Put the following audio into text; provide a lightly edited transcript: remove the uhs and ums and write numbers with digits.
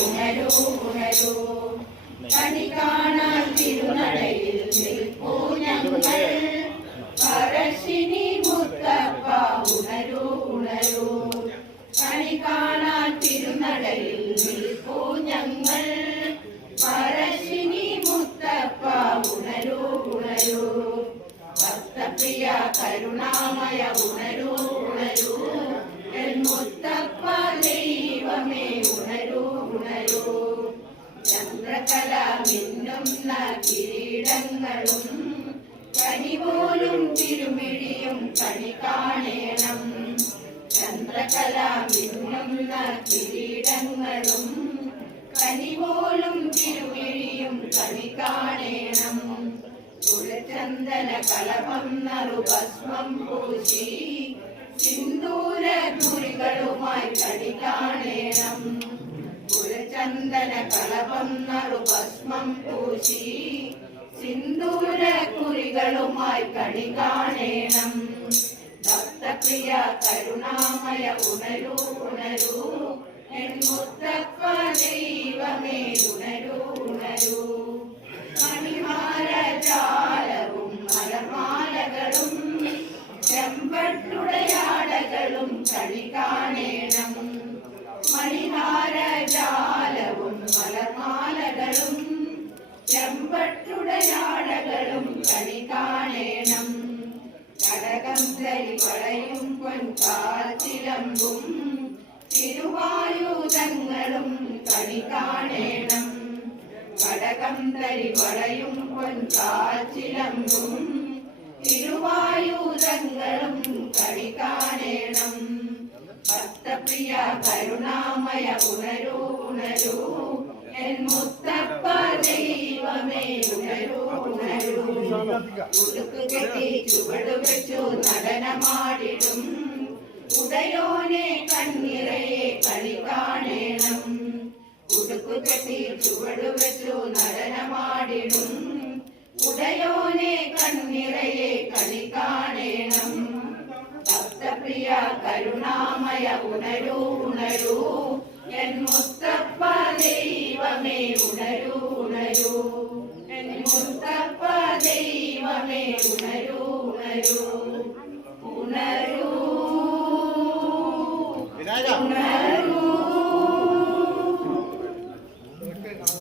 ഉണരൂ ഉണരൂ കണി കാണാൻ തിരുനടയിൽ നിൽപ്പൂ ഞങ്ങൾ പറശ്ശിനി മുത്തപ്പ ഉണരൂ ഉണരൂ കണി കാണാൻ തിരുനടയിൽ നിൽപ്പൂ ഞങ്ങൾ പറശ്ശിനി മുത്തപ്പ ഉണരൂ ഉണരൂ ഭക്തപ്രിയ കരുണാമയ ഉണരൂ ഉണരൂ മുത്തപ്പ ദൈവമേ ഉണരൂ ഉണരൂ ചന്ദ്രകല മിന്നുന്ന കിരീടങ്ങളും കനിപോലും തിരുമിഴിയും കണി കാണേണം ചന്ദ്രകല മിന്നുന്ന കിരീടങ്ങളും കനിപോലും തിരുമിഴിയും കണി കാണേണം കുലചന്ദന കളഭം നറുഭസ്മം പൂശി സിന്ദൂര കുറികളുമായി കണി കാണേണം കുലചന്ദന കളഭം നറുഭസ്മം പൂശി സിന്ദൂര കുറികളുമായി കണി കാണേണം ഭക്തപ്രിയ കരുണാമയ ഉണരൂ ഉണരൂ എൻ മുത്തപ്പ ദൈവമേ ഉണരൂ ഉണരൂ മണിമാലജാലവും മലർമാലകളും ചെമ്പട്ടുടയാടകളും കണി കാണേണം മണിഹാരജാലവും മലർമാലകളും ചെമ്പട്ടുടയാടകളും കണി കാണേണം കടകം തരി വളയും പൊൻകാച്ചിലമ്പും തിരുവായുധങ്ങളും കണി കാണേണം കടകം തരി വളയും പൊൻകാച്ചിലമ്പും തിരുവായുധങ്ങളും കണി കാണേണം ഭക്തപ്രിയ കരുണാമയ ഉണരൂ ഉണരൂ എൻ മുത്തപ്പ ദൈവമേ ഉണരൂ ഉണരൂ ഉടുക്കു കെട്ടി ചുവട് വെച്ചു നടനമാടിടും ഉദയോനെ കണ്ണിറയെ കണി കാണേണം ഉടുക്കു കെട്ടി ചുവട് വെച്ചു നടനമാടിടും ഉദയോനെ കണ്ണിറയെ കണി കാണേണം ഭക്തപ്രിയ കരുണാമയ ഉണരൂ ഉണരൂ എൻ മുത്തപ്പ ദൈവമേ ഉണരൂ ഉണരൂ എൻ മുത്തപ്പ ദൈവമേ ഉണരൂ